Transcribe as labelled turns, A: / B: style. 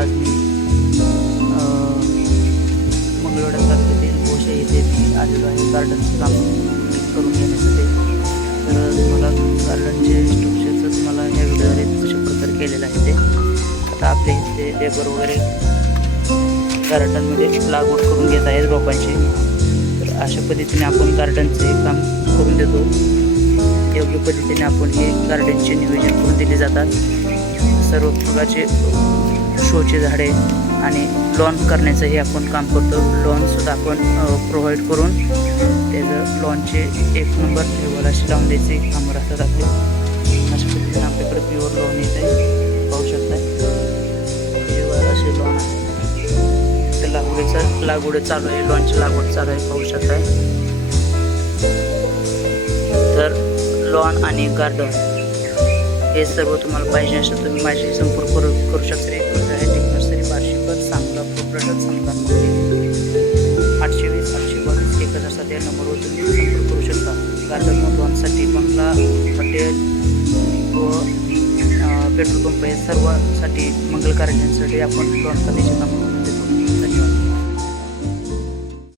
A: पाळती मंगळवेढा तालुक्यातील गोशा येथे आलेलो आहे. गार्डनचं काम करून घेण्यासाठी. तर तुम्हाला गार्डनचे स्ट्रक्चरचं मला या व्हिडिओद्वारे कशा प्रकारे केलेलं आहे ते. आता आपल्या इथे लेबर वगैरे गार्डनमध्ये लागवड करून घेत आहेत रोपांची. तर अशा पद्धतीने आपण गार्डनचे काम करून देतो. योग्य पद्धतीने आपण हे गार्डनचे नियोजन करून दिले जातात. सर्व प्रकारचे शोचे झाडे आणि लॉन करण्याचं हे आपण काम करतो. लॉनसुद्धा आपण प्रोव्हाइड करून त्याचं लॉनचे एक नंबर प्युअर असे लावून द्यायचे. कामं राहतात आपले अशा पद्धतीने आपल्याकडे प्युअर लॉन येत आहे. पाहू शकता प्युअर असे लॉन आहे. ते लागवडीचं लागवड चालू आहे. लॉनची लागवड चालू आहे. पाहू शकताय. तर लॉन आणि गार्डन हे सर्व तुम्हाला पाहिजे असेल तुम्ही माझी संपर्क करू करू शकता. नंबर आठशे वीस आठशे बावीस एक हजार सात या नंबरवर तुम्ही संपर्क करू शकता गार्डन व बंगला हॉटेल व पेट्रोल पंप हे सर्वांसाठी मंगल कार्यांसाठी आपण लॉन करण्याचे काम